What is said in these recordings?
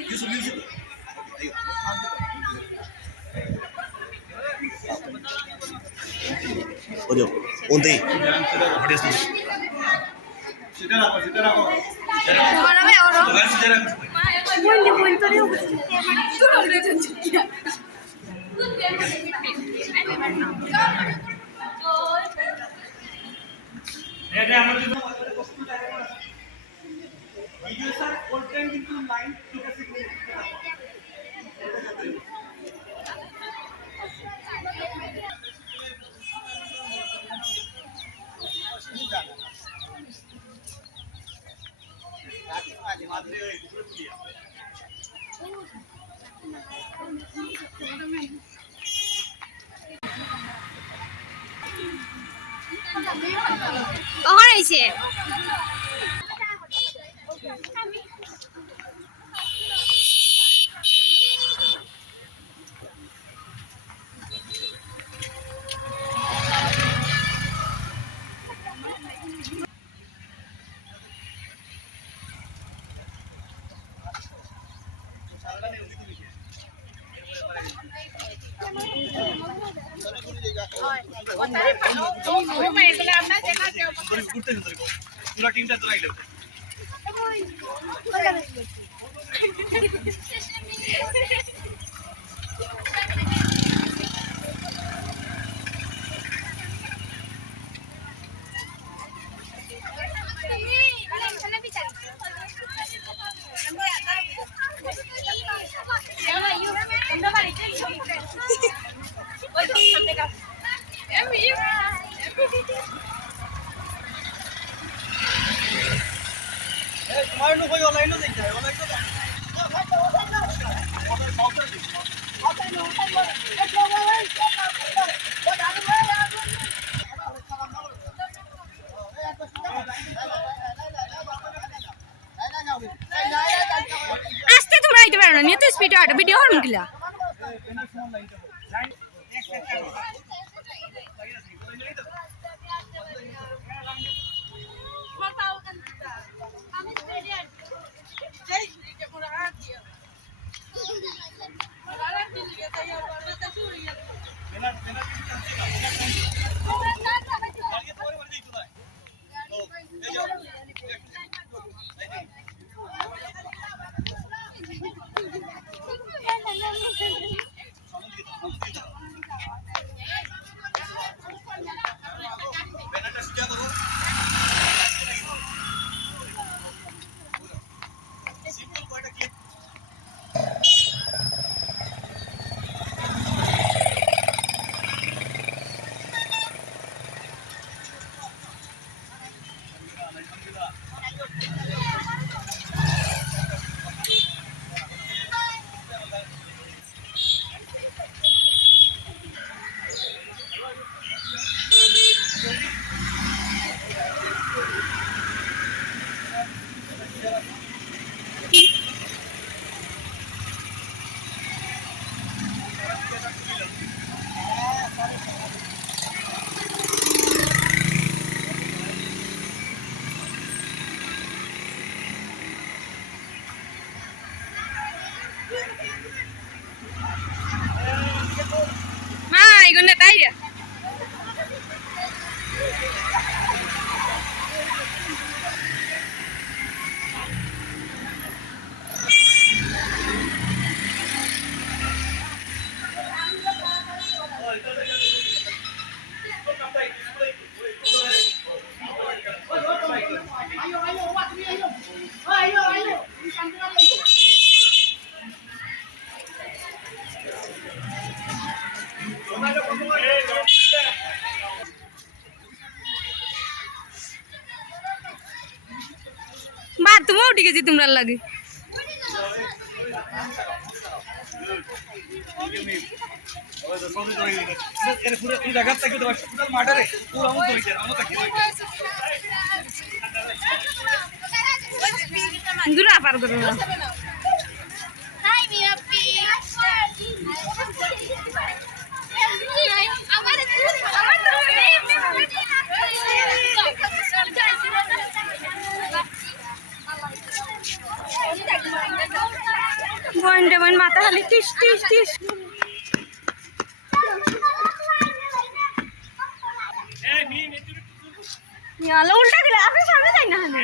Yusuf, Yusuf. Ayo. Ojo, unti. Pedes nih. Sudah apa? Sudah apa? Mana me orang? Bukan sejarah. Bunyi bunyi tadi aku. Itu udah janji. Ini আমার জন্য video sir কোনটাই কিন্তু line ঠিক আছে কখন আইছে पूरा टीम টা চলাই দাও तुम्हारे नो कोई ऑनलाइन नहीं देखता है ऑनलाइन तो আস্তে তোমরা আইতে পারো না নিয়ে তো স্পিডে আটো ভিডিও হল মুকিলা মা এগুলো তাই রে तुम उठी गई तुमरा लगे दूरा पार करो বোন রে বোন মাথা খালি টিস টিস টিস নিয়ালো উল্টা গেলে আপনি সামনে যাই না হানে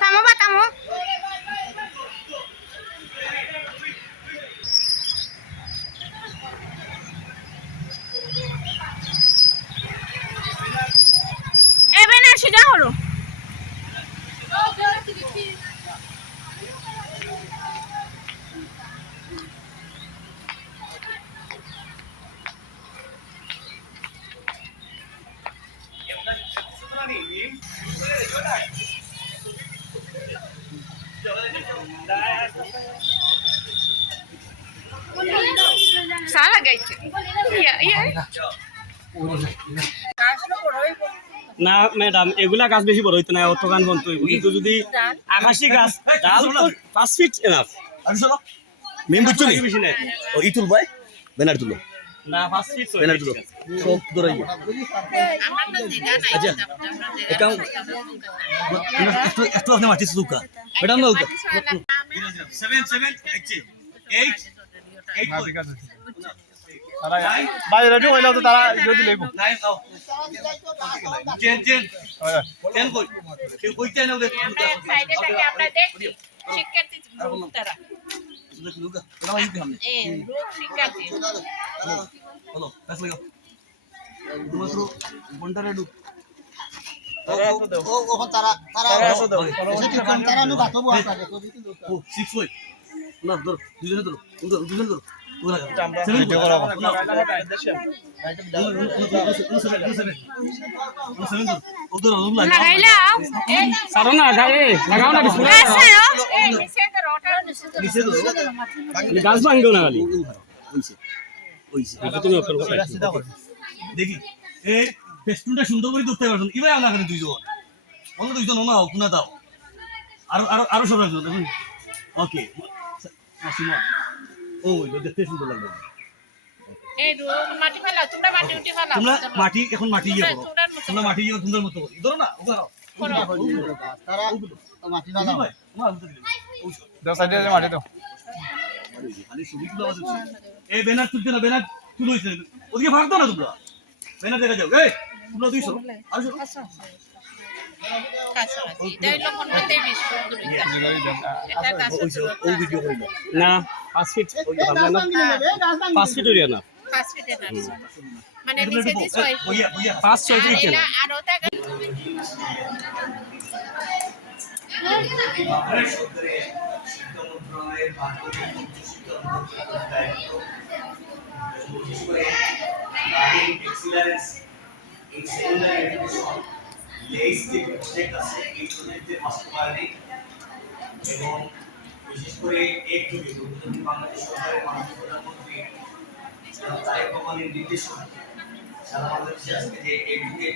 থামো বা থামো এবার না সেটা হলো সারা গাইছে না ম্যাডাম এগুলা গাছ বেশি বড় হইতো না অত গান বন্ধ হইব কিন্তু যদি আকাশি গাছ ডাল তো 5 ফিট এনাফ আমি চলো মেম বুঝছো নি বেশি নাই ও ইতুল ভাই ব্যানার তুলো না 5 ফিট ব্যানার তুলো সব দৌড়াইবো আচ্ছা একাম একটু একটু আপনি মাটি সুকা ম্যাডাম না উকা 7 7 8 8 ভাই রেডি হইলো তো তারা যদি লইব 9 আও 10 10 10 কই কেউ কইতে না দেখ সাইডে থেকে আমরা দেখছি শিক্ষার্থী তারা লুকা এটা মাইতে हमने লোক শিক্ষার্থী হলো কাজ লাগাও মাত্র বন্ডা রেডু ও ওখান তারা আসো দাও তারা নু ভাতবো আপাকে তো দিতে দরকার ও 6 ওই না ধর দুজনে ধরো দুজনে ধরো ওরা ভিডিও করাবো লাগাইলাও সারো না গায়ে লাগাও না কিছু আচ্ছা এই নিচে তো রটার নিচে গাছ ভাঙিও না খালি ওইছে ওইছে এটা তুমি অক্ষর কথা দেখি এই ফেস্টুনটা সুন্দর করে ধরতে পারছেন ইবাই আনা করে দুইজন অন্য দুইজন না কোনা দাও আর আর আরো সব রাখো দেখুন ওকে আসিমা ও দেখতে সুন্দর লাগবে এই মাটি ফেলাও তোমরা মাটি উঠে ফেলাও তোমরা মাটি এখন মাটি ইয়ে করো তোমরা মাটি ইয়ে সুন্দর মতো করো ধরো না ওখানে তারা মাটি না দাও ভাই তোমার দাও সাইডে মাটি দাও খালি ছবি তুলে আওয়াজ হচ্ছে এই ব্যানার তুলতে না ব্যানার তুলে হইছে ওদিকে ভাগ দাও না তোমরা ব্যানার দেখা যাও এই তোমরা দুইশো আসো কাছাকাছি দেইলো মনতে বেশি সুন্দর এটা কাছে ও ভিডিও করিল না 5 ফিট আমরা না 5 ফিট হইয়া না 5 ফিটে না মানে নিচে দিয়ে 6 বইয়া বইয়া 5 6 ফিট না আর ওটা এবং বিশেষ করে একটু বাংলাদেশ সরকারের মাননীয় প্রধানমন্ত্রী তারেক রহমানের নির্দেশনা সারা বাংলাদেশে আজকে যে একটুকে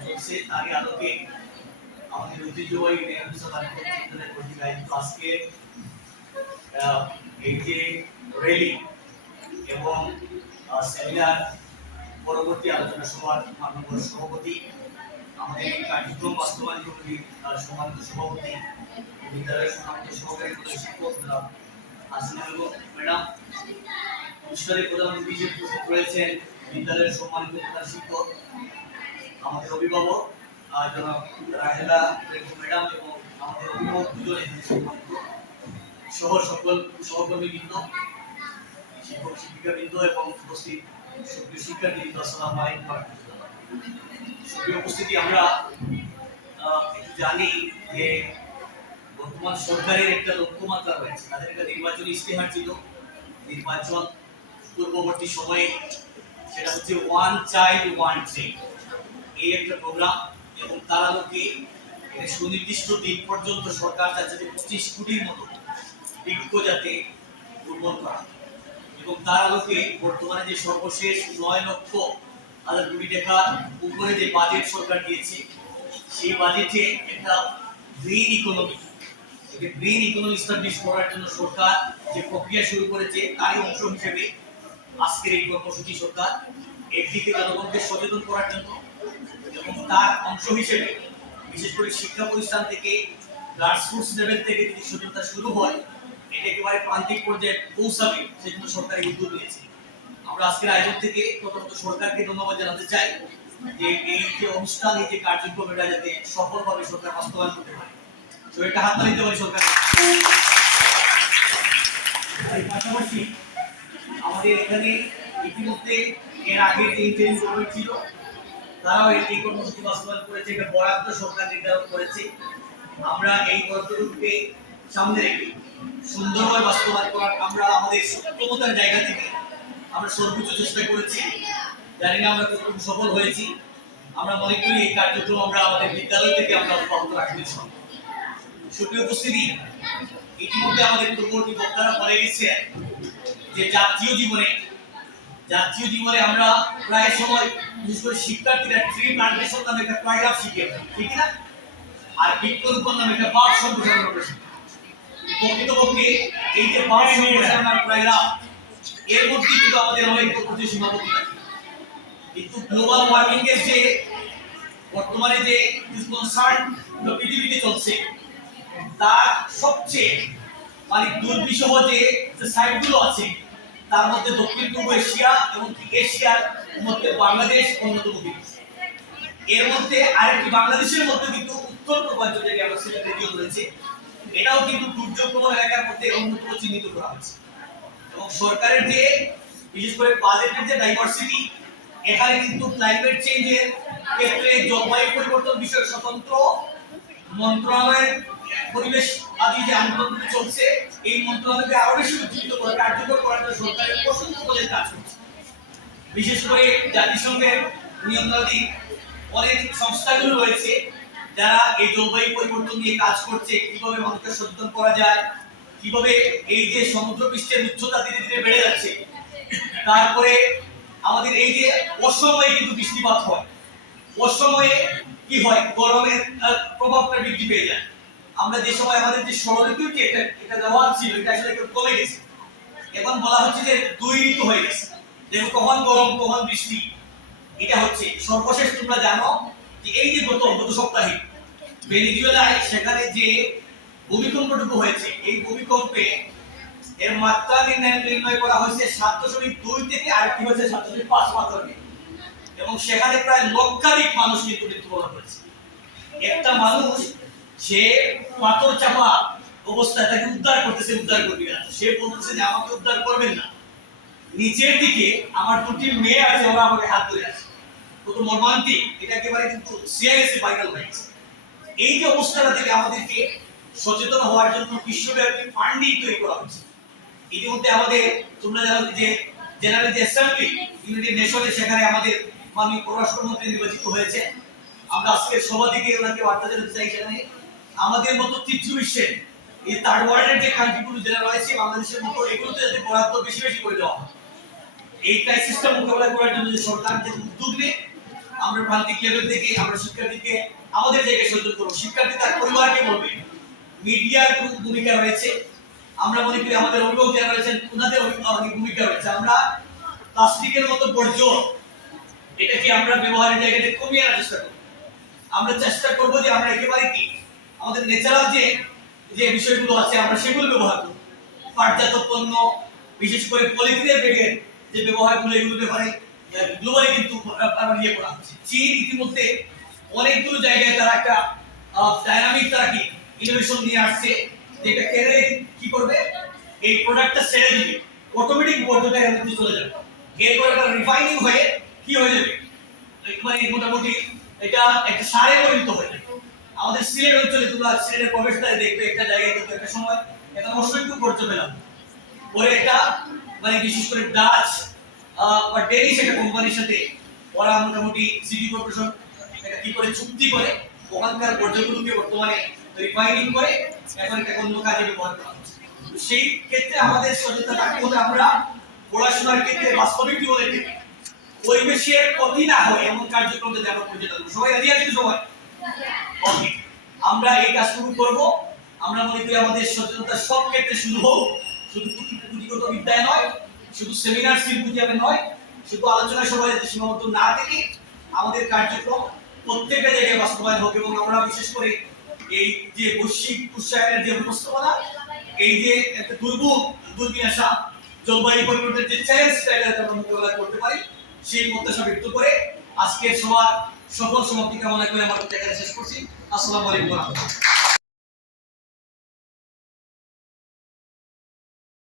চলছে তারই আলোকে আমাদের ঐতিহ্যবাহী আজকে এই যে র্যালি এবং সেমিনার পরবর্তী আলোচনা সভার মাননীয় সভাপতি আমাদের এই কার্যক্রম বাস্তবায়ন কমিটির সম্মানিত সভাপতি বিদ্যালয়ের সম্মানিত সহকারী প্রধান শিক্ষক হাসিনা ম্যাডাম অনুষ্ঠানে প্রধানমন্ত্রী যে উপস্থিত রয়েছেন বিদ্যালয়ের সম্মানিত প্রধান শিক্ষক, আমাদের অভিভাবক জনাব রাহেলা ম্যাডাম এবং আমাদের অভিভাবক দুজনে সম্মানিত সহ সকল সহকর্মীবৃন্দ, শিক্ষক শিক্ষিকাবৃন্দ এবং উপস্থিত সুপ্রিয় শিক্ষার্থীবৃন্দ, আসসালামু আলাইকুম ওয়া রাহমাতুল্লাহ। সুপ্রিয় উপস্থিতি, আমরা একটু জানি যে বর্তমান সরকারের একটা লক্ষ্যমাত্রা রয়েছে, তাদের একটা নির্বাচনী ইশতেহার ছিল নির্বাচন পূর্ববর্তী সময়ে, সেটা হচ্ছে ওয়ান চাইল্ড ওয়ান ট্রেন, এই একটা প্রোগ্রাম। এবং তার আলোকে এটা সুনির্দিষ্ট দিন পর্যন্ত সরকার চাচ্ছে যে 25 কোটির মতো বৃক্ষ যাতে উন্মোচন করা, এবং তার আলোকে বর্তমানে যে সর্বশেষ 9,00,000 কোটি টাকার উপরে যে বাজেট সরকার দিয়েছে, সেই বাজেটে একটা গ্রিন ইকোনমি স্টাবলিশ করার জন্য সরকার যে প্রক্রিয়া শুরু করেছে, তারই অংশ হিসেবে আজকের এই কর্মসূচি। সরকার একদিকে জনগণকে সচেতন করার জন্য এবং তার অংশ হিসেবে বিশেষ করে শিক্ষা প্রতিষ্ঠান থেকে গ্রাসরুটস লেভেল থেকে যদি সচেতনতা শুরু হয়, এটা একেবারে প্রান্তিক পর্যায়ে পৌঁছাবে, সেজন্য সরকার এই উদ্যোগ নিয়েছে। আমরা আজকের আয়োজন থেকে প্রথমত সরকারকে ধন্যবাদ জানাতে চাই যে এই যে অনুষ্ঠান, এই যে কার্যক্রম, এটা যাতে সফলভাবে সরকার বাস্তবায়ন করতে পারে। তো এটা হাত দিতে পারি সরকার। পাশাপাশি আমাদের এখানে ইতিমধ্যে এর আগে যে ইন্টারিম গভর্নমেন্ট ছিল, তারাও এই কর্মসূচি বাস্তবায়ন করেছে, একটা বরাদ্দ সরকার নির্ধারণ করেছে। আমরা এই বরাদ্দকে সামনে রেখে সুন্দরভাবে বাস্তবায়ন করার আমরা আমাদের সক্ষমতার জায়গা থেকে আমরা সর্বোচ্চ চেষ্টা করেছি। জানি না আমরা কতটুকু সফল হয়েছি। আমরা মনে করি এই কার্যক্রম আমরা আমাদের বিদ্যালয় থেকে আমরা অব্যাহত রাখতে চাই। সুপ্রিয় উপস্থিতি, ইতিমধ্যে আমাদের পূর্ববর্তী বক্তারা বলে গেছে যে জাতীয় জীবনে আমরা প্রায় সময় বিশেষ করে শিক্ষার্থীরা ট্রি প্লান্টেশন নামে একটা প্যারাগ্রাফ শিখে, ঠিক না? আর বৃক্ষরোপণ নামে একটা বার্ড সম্প্রসারণ আমরা শিখি। প্রকৃতপক্ষে এই যে বার্ড সম্প্রসারণ আর প্যারাগ্রাফ, এর মধ্যে কিন্তু আমাদের অনেক প্রকৃতি সীমাবদ্ধতা, কিন্তু গ্লোবাল ওয়ার্মিং এর যে বর্তমানে যে কনসার্ন পৃথিবীতে চলছে, তার সবচেয়ে দুর্বিষহ যে সাইটগুলো আছে, তার মধ্যে দক্ষিণ পূর্ব এশিয়া এবং এশিয়ার মধ্যে বাংলাদেশ অন্যতম। এর মধ্যে আরেকটি বাংলাদেশের মধ্যে কিন্তু উত্তর পূর্বাঞ্চল যেটি আমরা সিলেট রিজিয়ন রয়েছে, এটাও কিন্তু দুর্যোগপূর্ণ এলাকার মধ্যে অন্যতম চিহ্নিত করা হয়েছে। এবং সরকারের যে বিশেষ করে বাজেটের যে ডাইভার্সিটি, এখানে কিন্তু ক্লাইমেট চেঞ্জের ক্ষেত্রে জলবায়ু পরিবর্তন বিষয়ক স্বতন্ত্র মন্ত্রণালয়ের পরিবেশ আদি যে আন্দোলন চলছে, এই মন্ত্রণালয়কে আরো বেশি উজ্জীবিত করে কার্যকর করার জন্য সরকারের প্রশংসনীয় কাজ করছে। বিশেষ করে জাতিসংঘের নিয়ন্ত্রণাধীন অনেক সংস্থাগুলো রয়েছে যারা এই জলবায়ু পরিবর্তন নিয়ে কাজ করছে, কিভাবে মানুষকে সচেতন করা যায়, কিভাবে এই যে সমুদ্র পৃষ্ঠের উচ্চতা ধীরে ধীরে বেড়ে যাচ্ছে, তারপরে আমাদের এই যে অসময়ে কিন্তু বৃষ্টিপাত হয়, অসময়ে কি হয়, গরমের প্রভাবটা বৃদ্ধি পেয়ে যায়। আমরা যে সময় আমাদের যে ষড়ঋতু এটা ব্যবহার ছিল, এটা আসলে একটু কমে গেছে। এখন বলা হচ্ছে যে 2 ঋতু হয়ে গেছে, যেমন কখন গরম কখন বৃষ্টি। এটা হচ্ছে সর্বশেষ তোমরা জানো যে এই যে গত সপ্তাহে ভেনেজুয়েলায় সেখানে যে ভূমিকম্পটুকু হয়েছে, এই ভূমিকম্পে এর মাত্রা নির্ণয় করা হয়েছে 7.2 থেকে আরেকটি হয়েছে 7.5 মাত্রা, এবং সেখানে প্রায় লক্ষাধিক মানুষ কিন্তু মৃত্যুবরণ করেছে। একটা মানুষ সে পাথর চাপা অবস্থায় তাকে উদ্ধার করতেছে উদ্ধার কর্মীরা, সে বলতেছে যে আমাকে উদ্ধার করবেন না, নিচের দিকে আমার 2টি মেয়ে আছে, ওরা আমাকে হাত ধরে আছে। কত মর্মান্তিক, এটা একেবারে কিন্তু সিরিয়াসলি ভাইটাল হয়েছে। এই যে অবস্থাটা থেকে আমাদেরকে সচেতন হওয়ার জন্য বিশ্বব্যাপী ফান্ডিং তৈরি করা হচ্ছে। ইতিমধ্যে আমাদের তোমরা জানো যে জেনারেল অ্যাসেম্বলি ইউনাইটেড নেশনে সেখানে আমাদের মাননীয় পররাষ্ট্রমন্ত্রী নির্বাচিত হয়েছে। আমরা আজকের সভা থেকে ওনাকে বার্তা জানাতে চাই, সেখানে আমাদের মতো তৃতীয় বিশ্বের এই থার্ড ওয়ার্ল্ডের যে কান্ট্রিগুলো যারা রয়েছে বাংলাদেশের মতো, এগুলোতে যাতে বরাদ্দ বেশি বেশি করে দেওয়া হয়। এই ক্রাইসিসটা মোকাবেলা করার জন্য যে সরকার যে উদ্যোগ নেয়, আমরা প্রান্তিক লেভেল থেকে আমরা শিক্ষার্থীকে আমাদের জায়গায় সচেতন করবো। শিক্ষার্থী তার পরিবারকে বলবে, মিডিয়ার ভূমিকা রয়েছে, আমরা মনে করি আমাদের অভিভাবক যারা রয়েছেন ওনাদের ভূমিকা রয়েছে। আমরা প্লাস্টিকের মতো বর্জ্য এটাকে আমরা ব্যবহারের জায়গাতে কমিয়ে আনার চেষ্টা করব। আমরা চেষ্টা করবো যে আমরা একেবারে কি আমাদের ন্যাচারাল যে বিষয়গুলো আছে আমরা সেগুলো ব্যবহার করব। পাটজাত পণ্য, বিশেষ করে পলিথিনের ব্যাগের যে ব্যবহারগুলো, এগুলো ব্যবহারে গ্লোবালি কিন্তু আবার ইয়ে করা হচ্ছে। চীন ইতিমধ্যে অনেকগুলো জায়গায় তারা একটা ডাইনামিক তারা কি ইনোভেশন নিয়ে আসছে, যেটা কেড়ে কি করবে, এই প্রোডাক্টটা ছেড়ে দিবে, অটোমেটিক বর্জ্যটা এর মধ্যে চলে যাবে, এরপর এটা রিফাইনিং হয়ে কি হয়ে যাবে, মানে মোটামুটি এটা একটা সারে পরিণত হয়ে যাবে। আমাদের সিলেট অঞ্চলে তোমরা সিলেটের প্রবেশদ্বারে দেখবে একটা জায়গায় কিন্তু একটা সময় একটা অসংখ্য বর্জ্য পেলাম, পরে একটা মানে বিশেষ করে ডাচ বা ডেনিশ একটা কোম্পানির সাথে ওরা মোটামুটি সিটি কর্পোরেশন এটা কি করে চুক্তি করে ওখানকার বর্জ্যগুলোকে বর্তমানে রিফাইনিং করে এখন এটা অন্য কাজে ব্যবহার করা হচ্ছে। তো সেই ক্ষেত্রে আমাদের সচেতনতা থাকতে হবে, আমরা পড়াশোনার ক্ষেত্রে বাস্তবিক জীবনের ক্ষেত্রে পরিবেশের ক্ষতি না হয় এমন কার্যক্রম যাতে আমরা করতে পারবো। সবাই রাজি আছি তো? সবাই ওকে, আমরা এই কাজটুকু করব। আমরা মনে করি আমাদের সচেতনতা সব ক্ষেত্রে শুরু হোক, শুধু পুঁথিগত বিদ্যায় নয়, শুধু সেমিনার সিম্পোজিয়ামে নয়, শুধু আলোচনা সভায় যাতে সীমাবদ্ধ না থেকে আমাদের কার্যক্রম প্রত্যেকটা জায়গায় বাস্তবায়ন হোক, এবং আমরা বিশেষ করে এই যে বৈশ্বিক উষ্ণায়নের যে উপস্থাপনা, এই যে একটা দুর্বিনাশা জলবায়ু পরিবর্তনের যে চ্যালেঞ্জটা এটা আমরা মোকাবেলা করতে পারি, সেই প্রত্যাশা ব্যক্ত করে আজকের সবার সফল সমাপ্তি কামনা করে আমার কথা শেষ করছি। আসসালামু আলাইকুম।